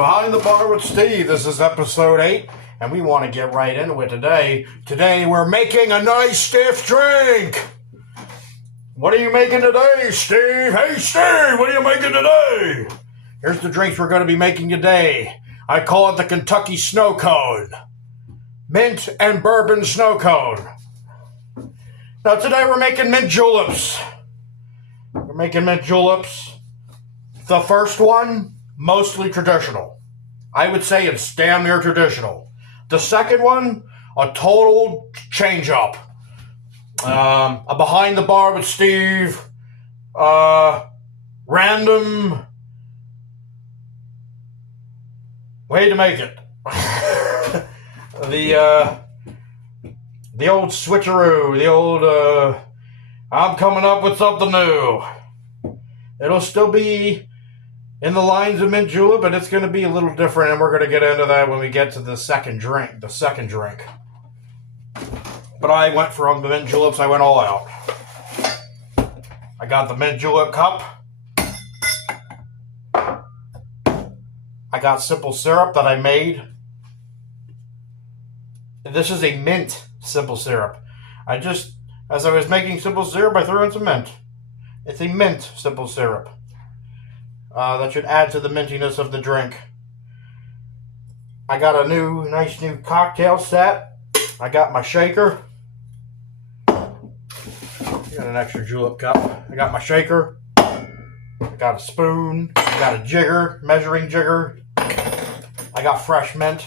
Behind the Bar with Steve. This is episode 8, and we want to get right into it today. Today we're making a nice stiff drink. What are you making today, Steve? Hey, Steve, what are you making today? Here's the drinks we're going to be making today. I call it the Kentucky Snow Cone. Mint and bourbon snow cone. Now today we're making mint juleps. We're making mint juleps. The first one, mostly traditional. I would say it's damn near traditional. The second one, a total change up. A Behind the Bar with Steve, random way to make it. The old switcheroo, the old, I'm coming up with something new. It'll still be in the lines of mint julep, but it's going to be a little different, and we're going to get into that when we get to the second drink. But I went from the mint juleps, I went all out. I got the mint julep cup. I got simple syrup that I made. And this is a mint simple syrup. As I was making simple syrup, I threw in some mint. It's a mint simple syrup. That should add to the mintiness of the drink. I got a nice new cocktail set. I got my shaker. Got an extra julep cup. I got my shaker. I got a spoon. I got a jigger, measuring jigger. I got fresh mint.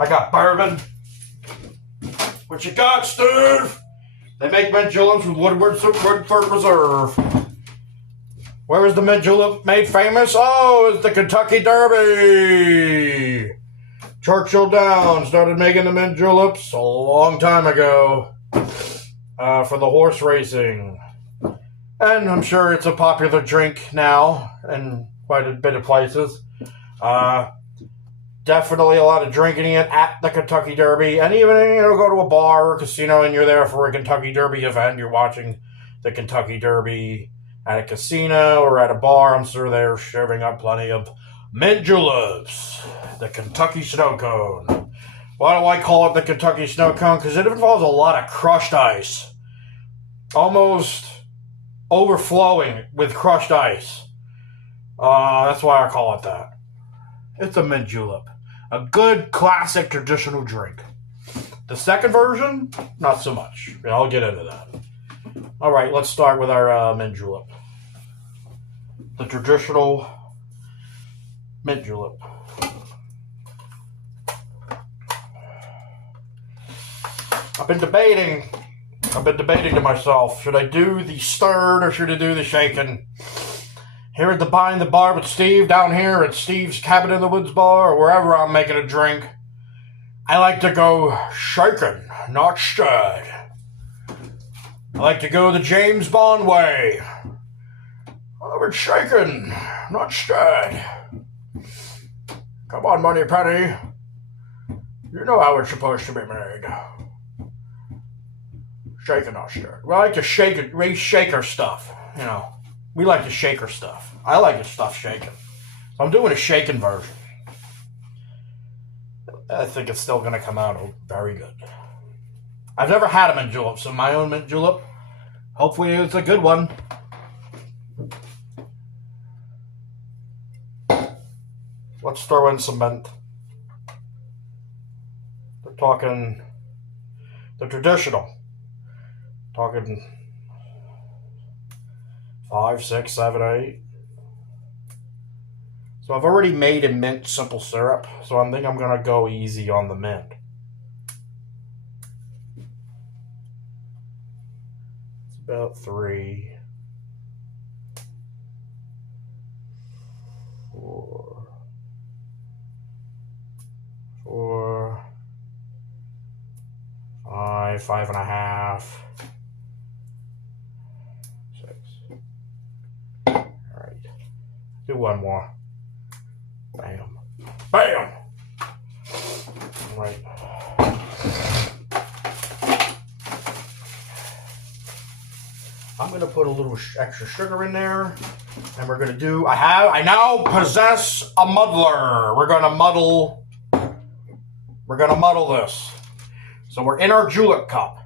I got bourbon. What you got, Steve? They make mint juleps with Woodford Reserve. Where was the mint julep made famous? Oh, it's the Kentucky Derby. Churchill Downs started making the mint juleps a long time ago for the horse racing. And I'm sure it's a popular drink now in quite a bit of places. Definitely a lot of drinking it at the Kentucky Derby. And even, go to a bar or casino and you're there for a Kentucky Derby event. You're watching the Kentucky Derby at a casino or at a bar. I'm sure they're serving up plenty of mint juleps. The Kentucky Snow Cone. Why do I call it the Kentucky Snow Cone? Because it involves a lot of crushed ice. Almost overflowing with crushed ice. That's why I call it that. It's a mint julep. A good, classic, traditional drink. The second version, not so much. I'll get into that. All right, let's start with our mint julep. The traditional mint julep. I've been debating to myself, should I do the stirred or should I do the shaken? Here at the Behind the Bar with Steve, down here at Steve's Cabin in the Woods bar, or wherever I'm making a drink, I like to go shaken, not stirred. I like to go the James Bond way. It's shaken, not stirred. Come on, Moneypenny. You know how it's supposed to be made. Shaken, not stirred. We like to shake it, shake our stuff, We like to shake our stuff. I like the stuff shaken. So I'm doing a shaken version. I think it's still going to come out very good. I've never had a mint julep, so my own mint julep. Hopefully it's a good one. Let's throw in some mint. We're talking the traditional. Talking 5, 6, 7, 8. So I've already made a mint simple syrup, so I think I'm going to go easy on the mint. It's about 3, 4, 5, 5.5. Do one more. Bam. Bam! All right. I'm going to put a little extra sugar in there. And we're going to do, I now possess a muddler. We're going to muddle this. So we're in our julep cup.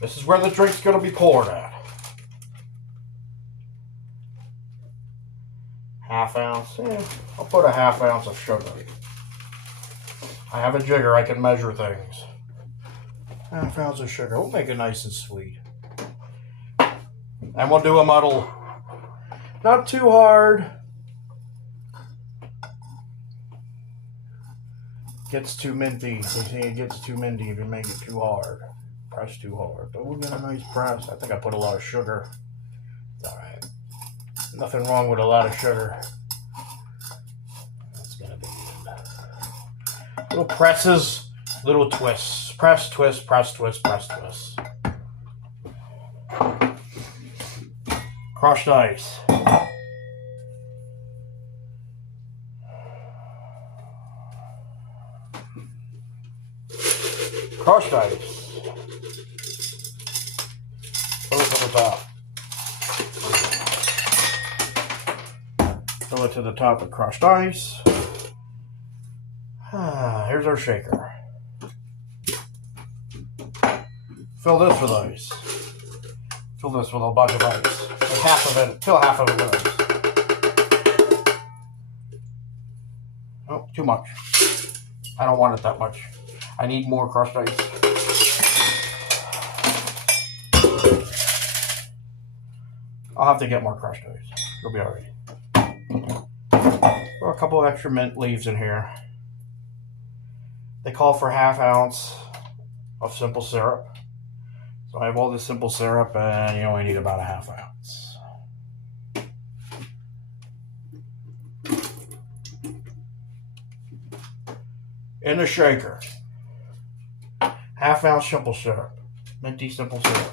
This is where the drink's going to be poured at. Half ounce. Yeah, I'll put a half ounce of sugar. I have a jigger. I can measure things. Half ounce of sugar. We'll make it nice and sweet. And we'll do a muddle. Not too hard. Gets too minty. It gets too minty if you make it too hard. Press too hard. But we'll get a nice press. I think I put a lot of sugar. It's alright. Nothing wrong with a lot of sugar. That's gonna be good. Little presses, little twists. Press, twist, press, twist, press, twist. Crushed ice. Crushed ice. Fill it to the top. Fill it to the top with crushed ice. Here's our shaker. Fill this with ice. Fill this with a bunch of ice. Like half of it. Fill half of it with ice. Oh, too much. I don't want it that much. I need more crushed ice. I'll have to get more crushed ice. It'll be alright. Throw a couple of extra mint leaves in here. They call for half ounce of simple syrup. So I have all this simple syrup and you only need about a half ounce. In the shaker, half ounce simple syrup, minty simple syrup.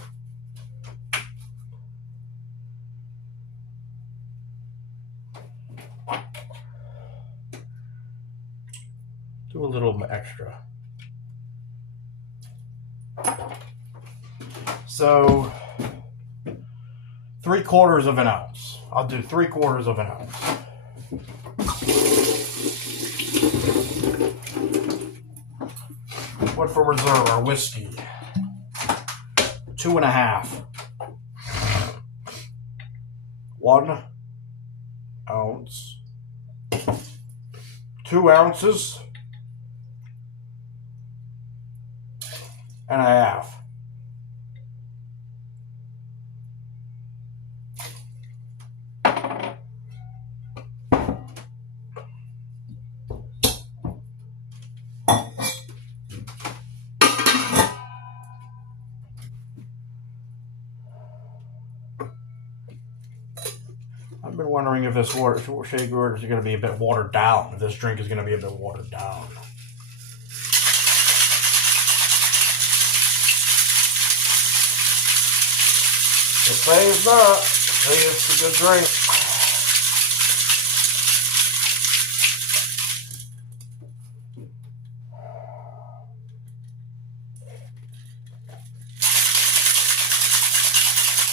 Do a little extra. So 3/4 of an ounce. I'll do 3/4 of an ounce. What for reserve? Our whiskey. 2.5. 1 ounce. 2 ounces. And a half. I've been wondering if this shaker is going to be a bit watered down. If this drink is going to be a bit watered down. They say it's not. They say it's a good drink.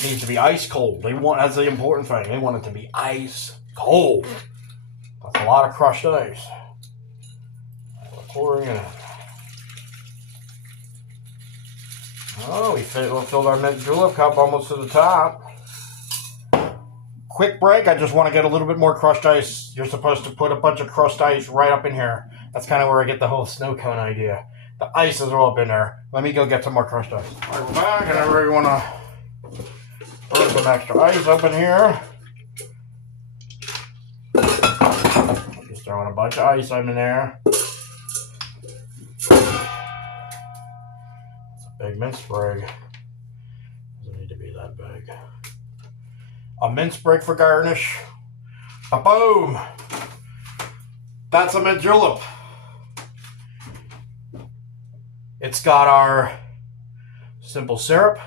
It needs to be ice cold. That's the important thing. They want it to be ice cold. That's a lot of crushed ice. We're pouring it in. Oh, we filled our mint julep cup almost to the top. Quick break. I just want to get a little bit more crushed ice. You're supposed to put a bunch of crushed ice right up in here. That's kind of where I get the whole snow cone idea. The ice is all up in there. Let me go get some more crushed ice. All right, we're back, and I really want to put some extra ice up in here. I'm just throwing a bunch of ice in there. Big mint sprig. Doesn't need to be that big. A mint sprig for garnish. Boom! That's a mint julep. It's got our simple syrup,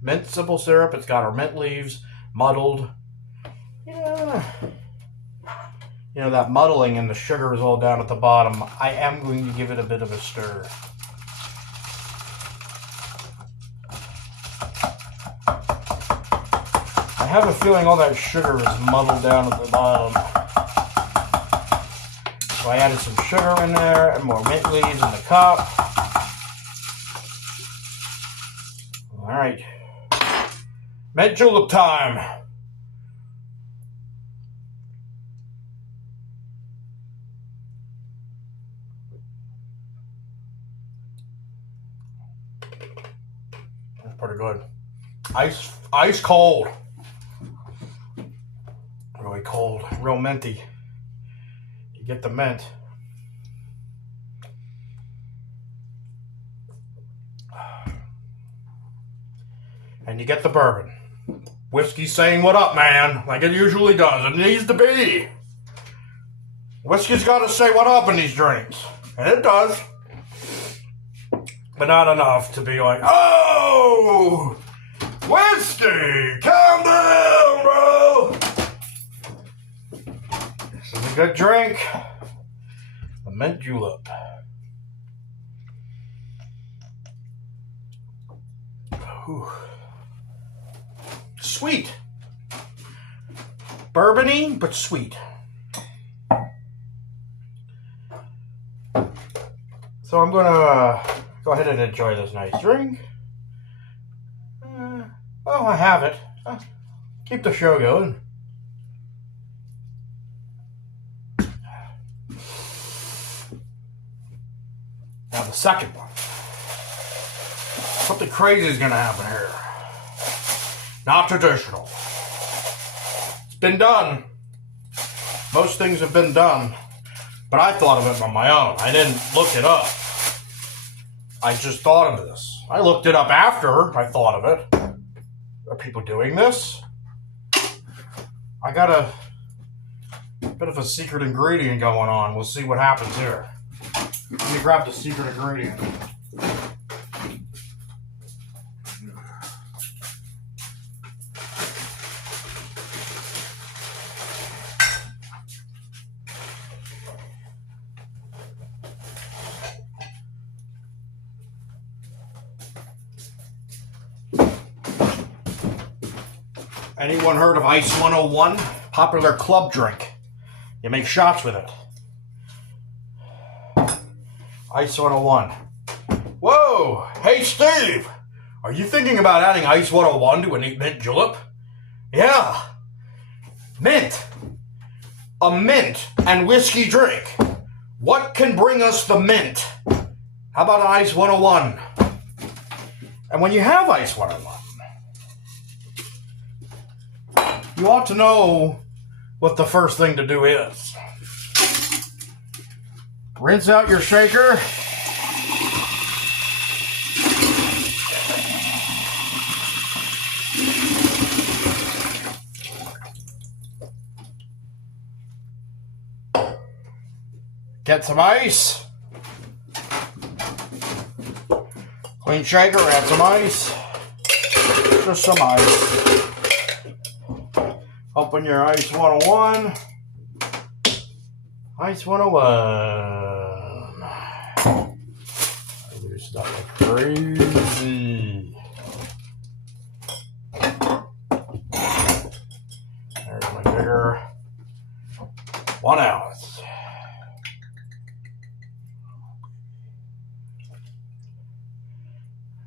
mint simple syrup. It's got our mint leaves, muddled. Yeah. You know, that muddling and the sugar is all down at the bottom. I am going to give it a bit of a stir. have a feeling all that sugar is muddled down at the bottom. So I added some sugar in there and more mint leaves in the cup. All right. Mint julep time. That's pretty good. Ice cold. Really cold. Real minty. You get the mint. And you get the bourbon. Whiskey's saying, what up, man? Like it usually does. It needs to be. Whiskey's got to say what up in these drinks. And it does. But not enough to be like, oh, whiskey, calm down, bro. This is a good drink. The mint julep. Whew. Sweet. Bourbony, but sweet. So I'm going to go ahead and enjoy this nice drink. Well, I have it. Keep the show going. Now the second one. Something crazy is going to happen here. Not traditional. It's been done. Most things have been done. But I thought of it on my own. I didn't look it up. I just thought of this. I looked it up after I thought of it. Are people doing this? I got a bit of a secret ingredient going on. We'll see what happens here. Let me grab the secret ingredient. Anyone heard of Ice 101? Popular club drink. You make shots with it. Ice 101. Whoa! Hey, Steve! Are you thinking about adding Ice 101 to a neat mint julep? Yeah. Mint. A mint and whiskey drink. What can bring us the mint? How about an Ice 101? And when you have Ice 101, you ought to know what the first thing to do is. Rinse out your shaker. Get some ice. Clean shaker, add some ice. Just some ice. Open your Ice 101. Ice 101. I do stuff like crazy. There's my bigger 1 ounce.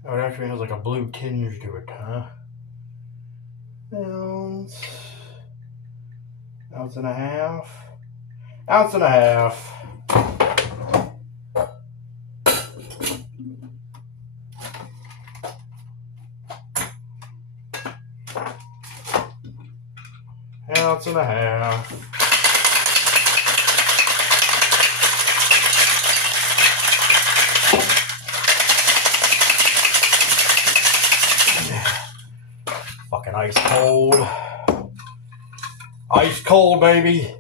Oh, it actually has like a blue tinge to it, huh? Ounce and a half. Ounce and a half. Ounce and a half. Fucking ice cold. Ice cold, baby.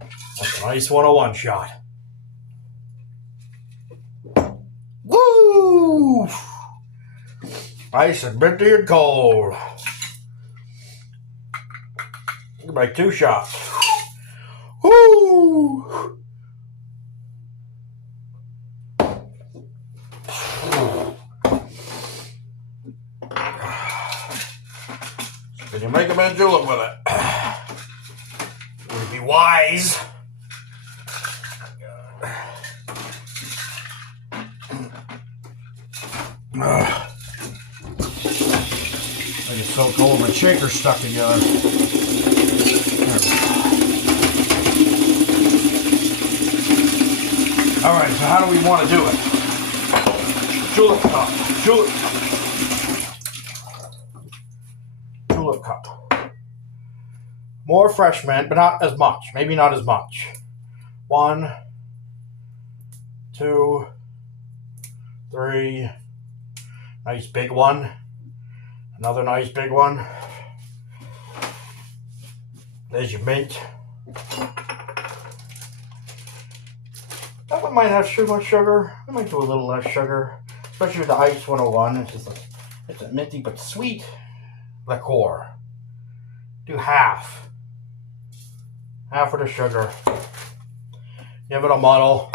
That's an Ice 101 shot. Woo! Ice and minty and cold. You can make 2 shots. Woo! Because you make a mint julep with it. It would be wise. Like it's so cold, my shaker's stuck together. Alright, so how do we want to do it? Julep cup. Julep cup. More fresh mint, but not as much. Maybe not as much. 1, 2, 3. Nice big one. Another nice big one. There's your mint. That one might have too much sugar. I might do a little less sugar. Especially with the Ice 101. It's a minty but sweet liqueur. Do half. Half of the sugar. Give it a muddle.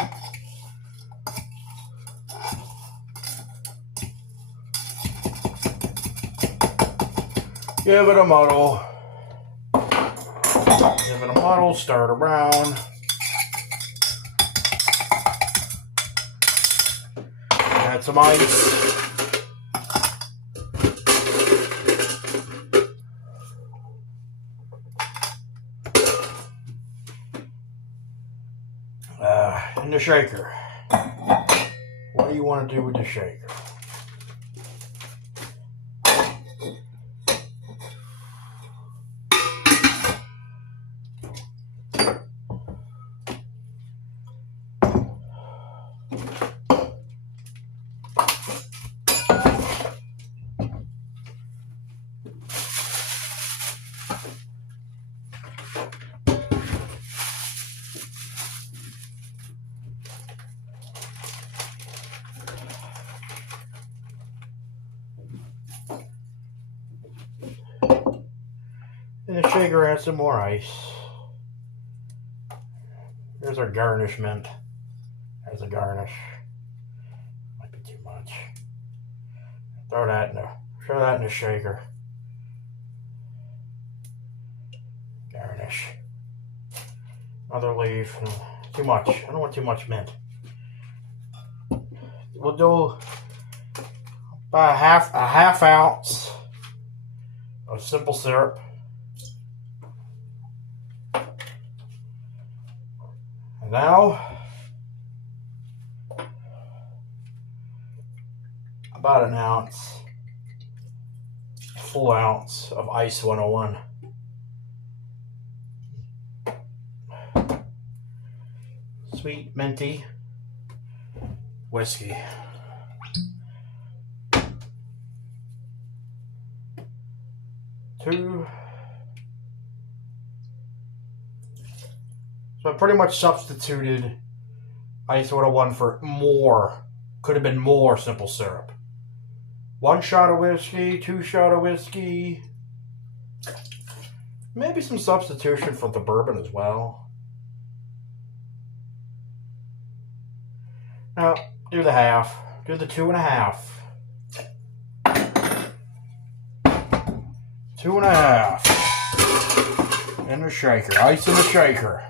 Give it a muddle. Give it a muddle. Stir it around. Add some ice. In the shaker. What do you want to do with the shaker? In the shaker, add some more ice. Here's our garnishment. There's a garnish. Might be too much. Throw that in the shaker. Garnish. Another leaf. Too much. I don't want too much mint. We'll do about a half ounce of simple syrup. And now, about an ounce, full ounce of Ice 101. Sweet minty whiskey. Two. So I pretty much substituted Ice 101 for more, could have been more simple syrup. 1 shot of whiskey, 2 shot of whiskey. Maybe some substitution for the bourbon as well. Now, do the half. Do the 2.5. 2.5. In the shaker. Ice in the shaker.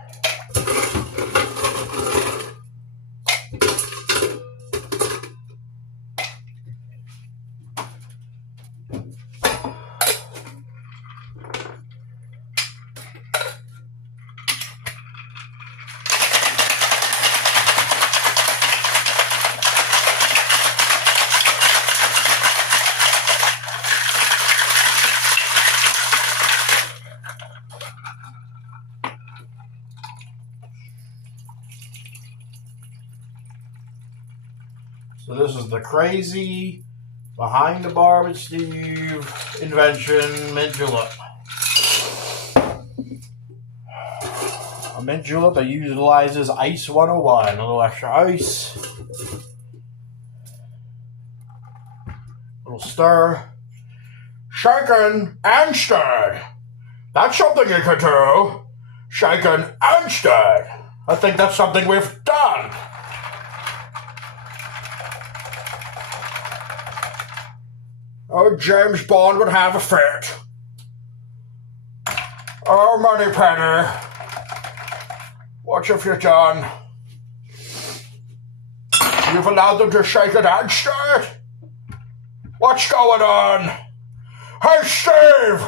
So this is the crazy, behind the bar with Steve invention, mint julep. A mint julep that utilizes Ice 101, a little extra ice. Little stir. Shaken and stirred. That's something you could do. Shaken and stirred. I think that's something we've done. Oh, James Bond would have a fit. Oh, Moneypenny. What have you done? You've allowed them to shake it and stir it? What's going on? Hey, Steve!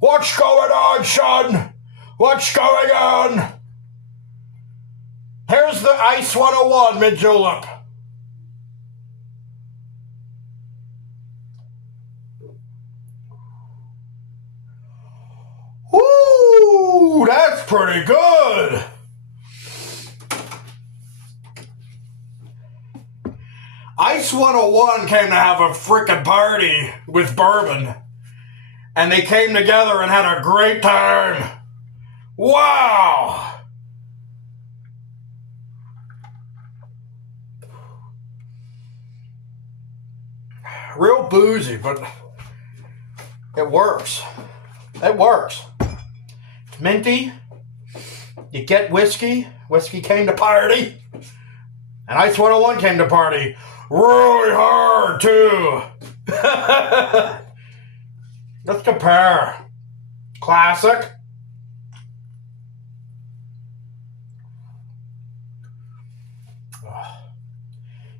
What's going on, son? What's going on? Here's the Ice 101, Mint Julep. Woo! That's pretty good. Ice 101 came to have a frickin' party with bourbon. And they came together and had a great time. Wow! Real boozy, but it works. It works. It's minty. You get whiskey. Whiskey came to party. And Ice 101 came to party really hard, too. Let's compare. Classic.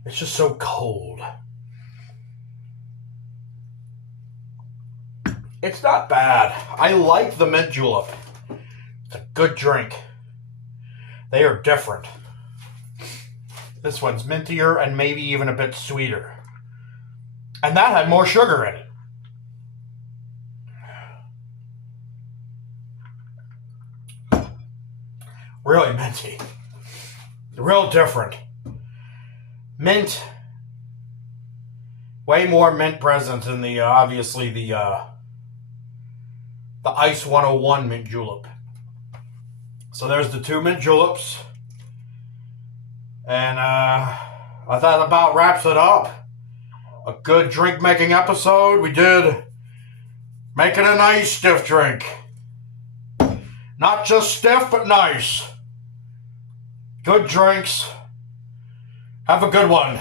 It's just so cold. It's not bad. I like the mint julep. It's a good drink. They are different. This one's mintier and maybe even a bit sweeter. And that had more sugar in it. Really minty. Real different. Mint. Way more mint present in the, obviously, the Ice 101 mint julep. So there's the two mint juleps. And I thought that about wraps it up. A good drink making episode. We did make it a nice stiff drink. Not just stiff, but nice. Good drinks. Have a good one.